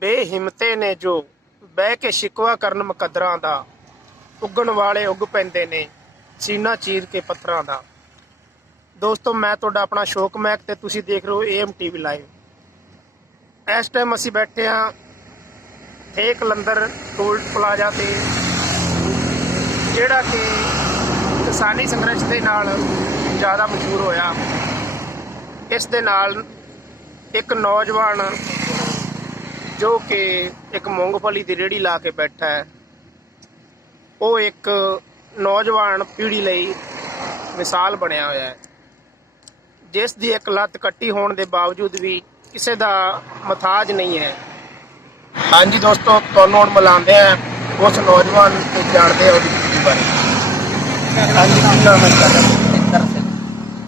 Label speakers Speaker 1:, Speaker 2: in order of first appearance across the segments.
Speaker 1: ਬੇਹਿੰਮਤੇ ਨੇ ਜੋ ਬਹਿ ਕੇ ਸ਼ਿਕਵਾ ਕਰਨ ਮੁਕੱਦਰਾਂ ਦਾ, ਉੱਗਣ ਵਾਲੇ ਉੱਗ ਪੈਂਦੇ ਨੇ ਸੀਨਾ ਚੀਰ ਕੇ ਪੱਥਰਾਂ ਦਾ। ਦੋਸਤੋ, ਮੈਂ ਤੁਹਾਡਾ ਆਪਣਾ ਸ਼ੋਕ ਮਹਿਕ ਤੇ ਤੁਸੀਂ ਦੇਖ ਰਹੇ ਹੋ ਏਐਮ ਟੀਵੀ ਲਾਈਵ ਇਸ ਟਾਈਮ ਅਸੀਂ ਬੈਠੇ ਹਾਂ ਥੇ ਕਲੰਦਰ ਟੋਲ ਪਲਾਜ਼ਾ ਤੇ, ਜਿਹੜਾ ਕਿ ਕਿਸਾਨੀ ਸੰਘਰਸ਼ ਦੇ ਨਾਲ ਜ਼ਿਆਦਾ ਮਸ਼ਹੂਰ ਹੋਇਆ। ਇਸ ਦੇ ਨਾਲ ਇੱਕ ਨੌਜਵਾਨ ਜੋ ਕਿ ਇੱਕ ਮੂੰਗਫਲੀ ਦੀ ਰੇੜੀ ਲਾ ਕੇ ਬੈਠਾ ਹੈ ਉਹ ਇੱਕ ਨੌਜਵਾਨ ਪੀੜ੍ਹੀ ਲਈ ਮਿਸਾਲ ਬਣਿਆ ਹੋਇਆ ਹੈ। ਜਿਸ ਦੀ ਇੱਕ ਲੱਤ ਕੱਟੀ ਹੋਣ ਦੇ ਬਾਵਜੂਦ ਵੀ ਕਿਸੇ ਦਾ ਮਥਾਜ ਨਹੀਂ ਹੈ। ਹਾਂਜੀ ਦੋਸਤੋ ਤੁਹਾਨੂੰ ਹੁਣ ਮਿਲਾਉਂਦੇ ਆ ਉਸ ਨੌਜਵਾਨ ਤੇ ਜਾਣਦੇ ਆ ਉਹਦੀ ਜ਼ਿੰਦਗੀ ਬਾਰੇ। ਹਾਂਜੀ ਕੀ ਨਾਮ ਹੈ ਤੁਹਾਡਾ?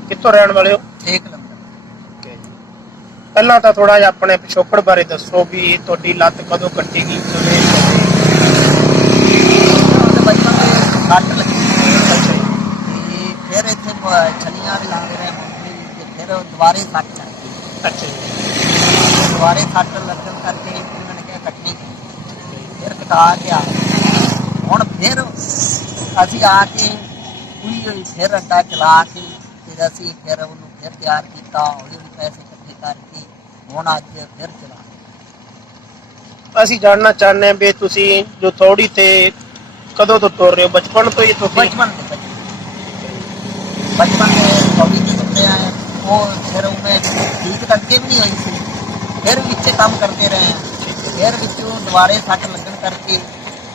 Speaker 1: ਕਿੱਥੋਂ ਰਹਿਣ ਵਾਲੇ ਹੋ?
Speaker 2: ਠੀਕ
Speaker 1: ਪਹਿਲਾਂ ਤਾਂ ਥੋੜਾ ਜਿਹਾ ਆਪਣੇ ਪਿਛੋਕੜ ਬਾਰੇ ਦੱਸੋ ਵੀ ਤੁਹਾਡੀ ਲੱਤ ਕਦੋਂ ਕੱਟੀ ਗਈ ਕਿਵੇਂ
Speaker 2: ਉਹਦੇ ਬਚਪਨ ਦੇ ਕੱਟ ਲੱਗੀ ਤੇ ਫਿਰ ਇੱਥੇ ਮ- ਛਲੀਆਂ ਵੀ ਲਾਉਂਦੇ ਰਹੇ ਤੇ ਫਿਰ ਉਹ ਦੁਬਾਰੇ ਸੱਟ ਲੱਗ ਗਈ
Speaker 1: ਅੱਛਾ ਜੀ
Speaker 2: ਦੁਬਾਰੇ ਸੱਟ ਲੱਗਣ ਕਰਕੇ ਉਹਨਾਂ ਨੇ ਕਿਹਾ ਕੱਟਣੀ ਫਿਰ ਕਟਾ ਗਿਆ ਹੁਣ ਫਿਰ ਅਸੀਂ ਆ ਕੇ ਪੂਰੀ ਹੋਈ ਫਿਰ ਅੱਡਾ ਚਲਾ ਕੇ, ਫਿਰ ਅਸੀਂ ਫਿਰ ਉਹਨੂੰ ਫਿਰ ਤਿਆਰ ਕੀਤਾ ਹੌਲੀ ਹੌਲੀ ਪੈਸੇ
Speaker 1: ਅਸੀਂ ਜਾਣਨਾ ਚਾਹੁੰਦੇ ਹਾਂ ਵੀ ਤੁਸੀਂ ਜੋ ਥੋੜੀ ਤੇ ਕਦੋਂ ਤੋਂ ਤੁਰ ਰਹੇ ਹੋ? ਬਚਪਨ ਤੋਂ ਹੀ ਤੁਸੀਂ?
Speaker 2: ਬਚਪਨ ਤੋਂ ਬਚਪਨ ਤੋਂ। ਥੋੜੀ ਤੇ ਕਰਕੇ ਵੀ ਨਹੀਂ ਹੋਈ ਸੀ। ਫਿਰ ਵਿੱਚ ਕੰਮ ਕਰਦੇ ਰਹੇ ਫਿਰ ਵਿੱਚੋਂ ਦੁਬਾਰੇ ਸੱਟ ਲੱਗਣ ਕਰਕੇ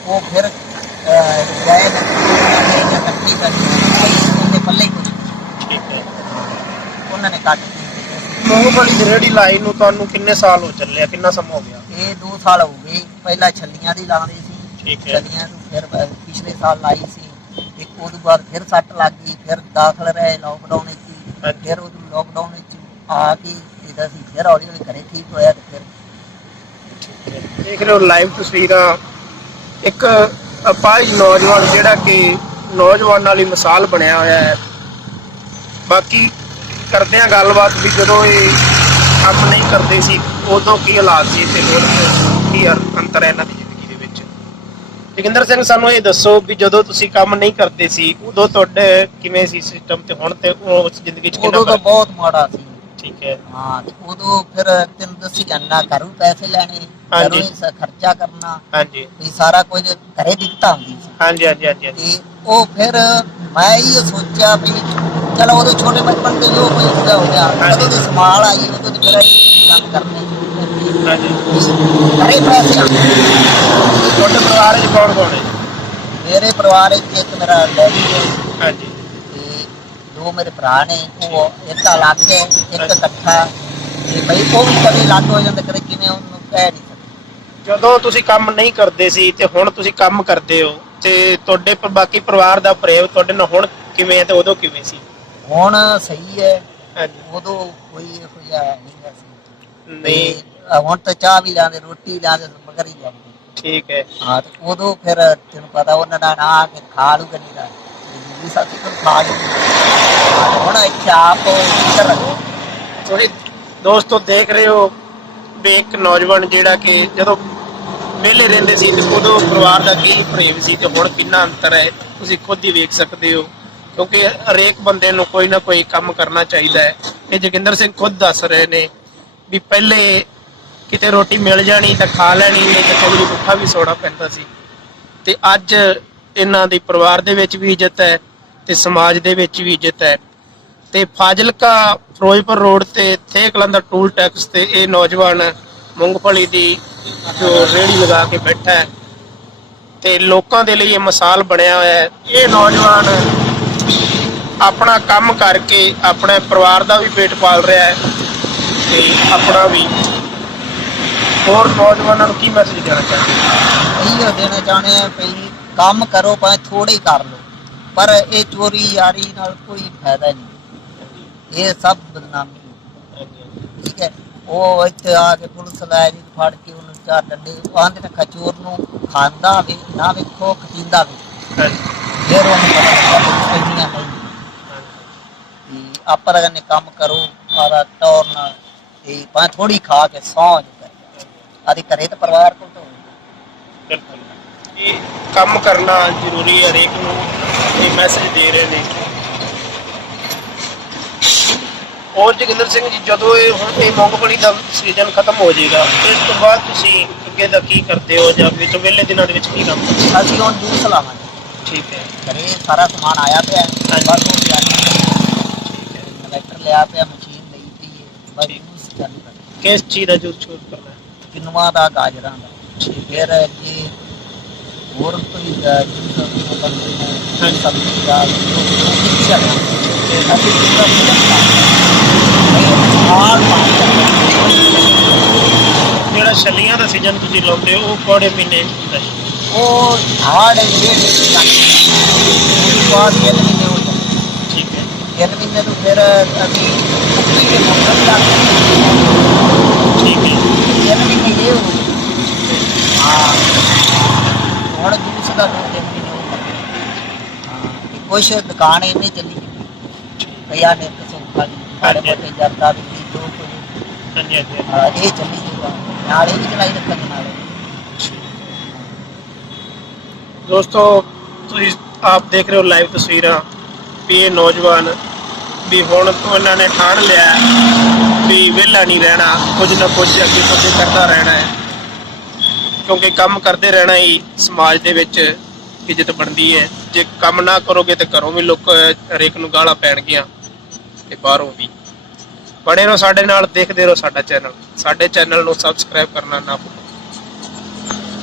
Speaker 2: ਉਹ ਫਿਰ ਗਏ ਜਾਂ ਕੱਟੀ ਕਰਕੇ ਉਹਦੇ
Speaker 1: ਪੱਲੇ ਹੀ
Speaker 2: ਉਹਨਾਂ ਨੇ ਕੱਟ
Speaker 1: ਮੂੰਗਫਲੀ ਦੀ ਰੇੜੀ ਲਾਈ ਨੂੰ ਤੁਹਾਨੂੰ ਕਿੰਨੇ ਸਾਲ ਹੋ ਚੱਲਿਆ ਕਿੰਨਾ ਸਮਾਂ ਹੋ ਗਿਆ?
Speaker 2: ਇਹ 2 ਸਾਲ ਹੋ ਗਏ। ਪਹਿਲਾਂ ਛੱਲੀਆਂ ਦੀ ਲਾਉਂਦੇ ਸੀ
Speaker 1: ਠੀਕ ਹੈ।
Speaker 2: ਛੱਲੀਆਂ ਤੋਂ ਫਿਰ ਬ- ਪਿਛਲੇ ਸਾਲ ਲਾਈ ਸੀ। ਇੱਕ ਉਹ ਤੋਂ ਬਾਅਦ ਫਿਰ ਸੱਟ ਲੱਗ ਗਈ ਫਿਰ ਦਾਖਲ ਰਹੇ ਲੋਕਡਾਊਨ ਵਿੱਚ। ਫਿਰ ਉਹ ਲੋਕਡਾਊਨ ਵਿੱਚ ਆ ਕੇ ਇਹਦਾ ਸੀ ਫਿਰ ਹੌਲੀ ਹੌਲੀ ਘਰੇ ਠੀਕ ਹੋਇਆ ਤੇ ਫਿਰ
Speaker 1: ਦੇਖ ਰਹੇ ਹੋ ਲਾਈਵ ਤਸਵੀਰਾਂ। ਇੱਕ ਅਪਾਹਜ ਨੌਜਵਾਨ ਜਿਹੜਾ ਕਿ ਨੌਜਵਾਨਾਂ ਲਈ ਮਿਸਾਲ ਬਣਿਆ ਹੋਇਆ ਹੈ। ਬਾਕੀ ਕਰਦੇ ਆ ਗੱਲਬਾਤ ਵੀ ਜਦੋਂ ਇਹ ਕੰਮ ਨਹੀਂ ਕਰਦੇ ਸੀ ਉਦੋਂ ਕੀ ਹਾਲਾਤ ਸੀ ਤੇ ਹੁਣ ਕੀ ਅੰਤਰ ਹੈ ਇਹਨਾਂ ਦੀ ਜ਼ਿੰਦਗੀ ਦੇ ਵਿੱਚ ਜੋਗਿੰਦਰ ਸਿੰਘ ਸਾਨੂੰ ਇਹ ਦੱਸੋ ਵੀ ਜਦੋਂ ਤੁਸੀਂ ਕੰਮ ਨਹੀਂ ਕਰਦੇ ਸੀ ਉਦੋਂ ਤੁਹਾਡੇ ਕਿਵੇਂ ਸੀ ਸਿਸਟਮ ਤੇ ਹੁਣ ਤੇ ਉਸ ਜ਼ਿੰਦਗੀ ਚ ਕਿੰਨਾ
Speaker 2: ਉਦੋਂ ਤਾਂ
Speaker 1: ਫ਼ਰਕ?
Speaker 2: ਬਹੁਤ ਮਾੜਾ ਸੀ
Speaker 1: ਠੀਕ ਹੈ
Speaker 2: ਹਾਂ ਤੇ ਉਦੋਂ ਫਿਰ ਤੈਨੂੰ ਦੱਸੀ ਜਾਨਾ ਘਰੋਂ ਪੈਸੇ ਲੈਣੇ
Speaker 1: ਹਾਂਜੀ।
Speaker 2: ਘਰੋਂ ਹੀ ਸ- ਖਰਚਾ ਕਰਨਾ
Speaker 1: ਹਾਂਜੀ
Speaker 2: ਇਹ ਸਾਰਾ ਕੁਝ ਘਰੇ ਦਿੱਕਤਾਂ ਹੁੰਦੀ ਸੀ
Speaker 1: ਹਾਂਜੀ ਹਾਂਜੀ ਹਾਂਜੀ ਹਾਂਜੀ।
Speaker 2: ਤੇ ਉਹ ਫਿਰ ਮੈਂ ਇਹ ਸੋਚਿਆ ਵੀ ਚਲੋ ਉਦੋਂ ਛੋਟੇ ਬਚਪਨ ਤੇ ਜੋ ਕੋਈ ਹੁੰਦਾ ਹੋ ਗਿਆ
Speaker 1: ਹਾਂਜੀ।
Speaker 2: ਦੀ ਸੰਭਾਲ ਆਈ ਉਦੋਂ ਦੀ ਅਸੀਂ ਕੰਮ ਕਰਨੇ ਸ਼ੁਰੂ ਕਰ
Speaker 1: ਹਾਂਜੀ।
Speaker 2: ਦਿੱਤੇ ਘਰੇ ਪੈਸੇ ਆ
Speaker 1: ਤੁਹਾਡੇ ਪਰਿਵਾਰ ਵਿੱਚ ਕੌਣ ਕੌਣ ਹੈ?
Speaker 2: ਮੇਰੇ ਪਰਿਵਾਰ ਵਿੱਚ ਇੱਕ ਮੇਰਾ ਡੈਡੀ ਹੈ।
Speaker 1: ਹਾਂਜੀ।
Speaker 2: ਤੇ ਦੋ ਮੇਰੇ ਭਰਾ ਨੇ ਉਹ ਇੱਕ ਅਲੱਗ ਹੈ ਇੱਕ ਇਕੱਠਾ। ਤੇ ਬਈ ਉਹ ਵੀ ਕਦੇ ਅਲੱਗ ਹੋ ਜਾਂਦਾ ਕਦੇ ਕਿਵੇਂ ਉਹਨੂੰ ਕਹਿ ਨਹੀਂ ਸਕਦੇ।
Speaker 1: ਜਦੋਂ ਤੁਸੀਂ ਕੰਮ ਨਹੀਂ ਕਰਦੇ ਸੀ ਤੇ ਹੁਣ ਤੁਸੀਂ ਕੰਮ ਕਰਦੇ ਹੋ ਤੇ ਤੁਹਾਡੇ ਪਰ ਬਾਕੀ ਪਰਿਵਾਰ ਦਾ ਪ੍ਰੇਮ ਤੁਹਾਡੇ ਨਾਲ ਹੁਣ ਕਿਵੇਂ ਹੈ ਤੇ ਉਦੋਂ ਕਿਵੇਂ ਸੀ?
Speaker 2: ਹੁਣ ਸਹੀ ਹੈ। ਉਦੋਂ ਕੋਈ ਇਹੋ ਜਿਹਾ ਨਹੀਂ ਹੈ ਸੀ।
Speaker 1: ਨਹੀਂ।
Speaker 2: ਤੇ ਹੁਣ ਤਾਂ ਚਾਹ ਵੀ ਲਾਉਂਦੇ ਰੋਟੀ ਲਾਉਂਦੇ ਮਗਰ ਹੀ ਜਾਂਦੇ।
Speaker 1: ਠੀਕ ਹੈ।
Speaker 2: ਹਾਂ ਤੇ ਉਦੋਂ ਫਿਰ ਤੈਨੂੰ ਪਤਾ ਉਹਨਾਂ ਦਾ ਨਾ ਆ ਕੇ ਖਾ ਲੂ ਕਰੀ ਦਾ। ਜੀ ਸਾਥੀ ਕੋਲ ਖਾ ਲੂ। ਹੁਣ ਇੱਥੇ ਆਪ ਰਹੋ
Speaker 1: ਤੁਸੀਂ ਦੋਸਤੋ ਦੇਖ ਰਹੇ ਹੋ ਵੀ ਇੱਕ ਨੌਜਵਾਨ ਜਿਹੜਾ ਕਿ ਜਦੋਂ ਵਿਹਲੇ ਰਹਿੰਦੇ ਸੀ ਉਦੋਂ ਪਰਿਵਾਰ ਦਾ ਕੀ ਪ੍ਰੇਮ ਸੀ ਤੇ ਹੁਣ ਕਿੰਨਾ ਅੰਤਰ ਹੈ ਤੁਸੀਂ ਖੁਦ ਹੀ ਵੇਖ ਸਕਦੇ ਹੋ। ਕਿਉਂਕਿ ਹਰੇਕ ਬੰਦੇ ਨੂੰ ਕੋਈ ਨਾ ਕੋਈ ਕੰਮ ਕਰਨਾ ਚਾਹੀਦਾ ਹੈ। ਇਹ ਜੋਗਿੰਦਰ ਸਿੰਘ ਖੁਦ ਦੱਸ ਰਹੇ ਨੇ ਵੀ ਪਹਿਲੇ ਕਿਤੇ ਰੋਟੀ ਮਿਲ ਜਾਣੀ ਤਾਂ ਖਾ ਲੈਣੀ, ਨਹੀਂ ਤੇ ਕਦੇ ਭੁੱਖਾ ਵੀ ਸੋਣਾ ਪੈਂਦਾ ਸੀ। ਤੇ ਅੱਜ ਇਹਨਾਂ ਦੀ ਪਰਿਵਾਰ ਦੇ ਵਿੱਚ ਵੀ ਇੱਜ਼ਤ ਹੈ ਤੇ ਸਮਾਜ ਦੇ ਵਿੱਚ ਵੀ ਇੱਜ਼ਤ ਹੈ। ਤੇ ਫਾਜ਼ਿਲਕਾ ਫਿਰੋਜ਼ਪੁਰ ਰੋਡ ਤੇ ਥੇ ਕਲੰਦਰ ਟੂਲ ਟੈਕਸ ਤੇ ਇਹ ਨੌਜਵਾਨ ਮੂੰਗਫਲੀ ਦੀ ਜੋ ਰੇੜੀ ਲਗਾ ਕੇ ਬੈਠਾ ਹੈ। ਤੇ ਲੋਕਾਂ ਦੇ ਲਈ ਇਹ ਮਿਸਾਲ ਬਣਿਆ ਹੋਇਆ ਹੈ। ਇਹ ਨੌਜਵਾਨ ਆਪਣਾ ਕੰਮ ਕਰਕੇ ਆਪਣੇ ਪਰਿਵਾਰ ਦਾ ਵੀ ਪੇਟ ਪਾਲ ਰਿਹਾ ਹੈ ਤੇ ਆਪਣਾ ਵੀ। ਹੋਰ ਨੌਜਵਾਨਾਂ ਨੂੰ ਕੀ ਮੈਸੇਜ ਦੇਣਾ ਚਾਹੁੰਦੇ
Speaker 2: ਇਹੋ ਦੇਣਾ ਚਾਹੁੰਦੇ ਆ ਵੀ ਕੰਮ ਕਰੋ ਭਾਵੇਂ ਥੋੜੇ ਹੀ ਕਰ ਲਓ ਪਰ ਇਹ ਚੋਰੀ ਯਾਰੀ ਨਾਲ ਕੋਈ ਫਾਇਦਾ ਨਹੀਂ। ਇਹ ਸਭ ਬਦਨਾਮੀ ਹੈ। ਠੀਕ ਹੈ ਉਹ ਇੱਥੇ ਆ ਕੇ ਪੁਲਿਸ ਲੈ ਜੀ ਫੜ ਕੇ ਉਹਨੂੰ ਚਾਰ ਡੰਡੇ ਆਂਦੇ ਨੇ ਖਚੋਰ ਨੂੰ ਖਾਂਦਾ ਵੀ ਨਾ ਵੇਖੋ ਖਟੀਂਦਾ ਵੀ। ਫਿਰ ਉਹਨੂੰ ਪਤਾ ਲੱਗਾ ਕੰਮ ਕਰੋ ਆਦਾ ਟੌਰ ਨਾਲ ਤੇ ਭਾਵੇਂ ਥੋੜੀ ਖਾ ਕੇ ਸੌਂ ਕਰ ਆਦੇ ਘਰੇ ਤੇ ਪਰਿਵਾਰ ਕੋਲ ਤੋਂ
Speaker 1: ਬਿਲਕੁਲ। ਇਹ ਕੰਮ ਕਰਨਾ ਜ਼ਰੂਰੀ ਹੈ ਹਰੇਕ ਨੂੰ ਇਹ ਮੈਸੇਜ ਦੇ ਰਹੇ ਨੇ। ਔਰ ਜੋਗਿੰਦਰ ਸਿੰਘ ਜੀ ਜਦੋਂ ਇਹ ਹੁਣ ਇਹ ਮੂੰਗਫਲੀ ਦਾ ਸੀਜ਼ਨ ਖਤਮ ਹੋ ਜਾਏਗਾ ਇਸ ਤੋਂ ਬਾਅਦ ਤੁਸੀਂ ਅੱਗੇ ਦਾ ਕੀ ਕਰਦੇ ਹੋ ਜਾਂ ਵਿੱਚ ਵਿਹਲੇ ਦਿਨਾਂ ਦੇ ਵਿੱਚ ਕੀ ਕੰਮ ਕਰਦੇ ਹੋ?
Speaker 2: ਅਸੀਂ ਹੁਣ ਜੂਸ ਲਾਵਾਂਗੇ।
Speaker 1: ਠੀਕ ਹੈ।
Speaker 2: ਘਰੇ ਸਾਰਾ ਸਮਾਨ ਆਇਆ ਪਿਆ ਹੈ। ਬਸ
Speaker 1: ਹੈ।
Speaker 2: ਕਨੈਕਟਰ ਲਿਆ ਪਿਆ ਮਸ਼ੀਨ ਲਈ ਪਈ ਹੈ। ਬਸ
Speaker 1: ਠੀਕ।
Speaker 2: ਜੂਸ ਚਾਲੂ
Speaker 1: ਕਿਸ ਚੀਜ਼ ਦਾ ਜੂਸ ਛੋਟ ਕਰਨਾ ਹੈ?
Speaker 2: ਕਿੰਨੂਆਂ ਦਾ ਗਾਜਰਾਂ ਦਾ। ਫਿਰ ਅੱਗੇ ਹੋਰ ਕੋਈ ਜੂਸ ਬਣਦੇ ਨੇ।
Speaker 1: ਹਾਂਜੀ।
Speaker 2: ਸਬਜ਼ੀ ਦਾ ਤੇ ਅਸੀਂ ਮਿਕਸ ਆਲ
Speaker 1: ਜਿਹੜਾ ਛੱਲੀਆਂ ਦਾ ਸੀਜ਼ਨ ਤੁਸੀਂ ਲਾਉਂਦੇ ਹੋ ਉਹ ਕਿਹੜੇ ਮਹੀਨੇ ਹੁੰਦਾ ਹੈ?
Speaker 2: ਉਹ ਹਾਰਡ ਹੈ ਇਹ ਉਸ ਬਾਅਦ ਇਹ ਮਹੀਨੇ ਹੋ ਜਾਂਦੇ।
Speaker 1: ਠੀਕ ਹੈ
Speaker 2: ਤਿੰਨ ਮਹੀਨੇ ਤੋਂ ਫਿਰ ਅਸੀਂ ਕੁੱਕੀ ਦੇ ਮੌਸਮ ਦਾ
Speaker 1: ਠੀਕ ਹੈ।
Speaker 2: ਤਿੰਨ ਮਹੀਨੇ ਇਹ ਹੋ ਗਏ। ਹਾਂ। ਹੁਣ ਜੂਸ ਦਾ ਦੋ ਤਿੰਨ ਮਹੀਨੇ ਹੋ ਗਏ। ਹਾਂ। ਤੇ ਕੁਛ ਦੁਕਾਨ ਇੰਨੀ ਚੱਲੀ ਪਿਆ ਨੇ ਸੁੱਖਾ ਦੀ ਸਾਡੇ। ਮੋਟੇ ਜਰਦਾ ਵੀ ਜੋ ਕੁਝ
Speaker 1: ਹਾਂਜੀ ਹਾਂਜੀ।
Speaker 2: ਹਾਂ, ਇਹ ਚੱਲੀ ਜੂਗਾ ਨਾਲ ਇਹ ਵੀ ਚਲਾਈ ਰੱਖਣ ਨਾਲ।
Speaker 1: ਦੋਸਤੋ ਤੁਸੀਂ ਆਪ ਦੇਖ ਰਹੇ ਹੋ ਲਾਈਵ ਤਸਵੀਰਾਂ। ਵੀ ਇਹ ਨੌਜਵਾਨ ਵੀ ਹੁਣ ਤੋਂ ਇਹਨਾਂ ਨੇ ਠਾਣ ਲਿਆ ਵੀ ਵਿਹਲਾ ਨਹੀਂ ਰਹਿਣਾ, ਕੁਝ ਨਾ ਕੁਝ ਅੱਗੇ ਤੋਂ ਅੱਗੇ ਕਰਦਾ ਰਹਿਣਾ ਹੈ। ਕਿਉਂਕਿ ਕੰਮ ਕਰਦੇ ਰਹਿਣਾ ਹੀ ਸਮਾਜ ਦੇ ਵਿੱਚ ਇੱਜ਼ਤ ਬਣਦੀ ਹੈ। ਜੇ ਕੰਮ ਨਾ ਕਰੋਗੇ ਤੇ ਘਰੋਂ ਵੀ ਲੋਕ ਹਰੇਕ ਨੂੰ ਗਾਲਾਂ ਪੈਣਗੀਆਂ ਤੇ ਬਾਹਰੋਂ ਵੀ। ਬਣੇ ਰਹੋ ਸਾਡੇ ਨਾਲ, ਦੇਖਦੇ ਰਹੋ ਸਾਡਾ ਚੈਨਲ ਸਾਡੇ ਚੈਨਲ ਨੂੰ ਸਬਸਕ੍ਰਾਈਬ ਕਰਨਾ ਨਾ ਭੁੱਲੋ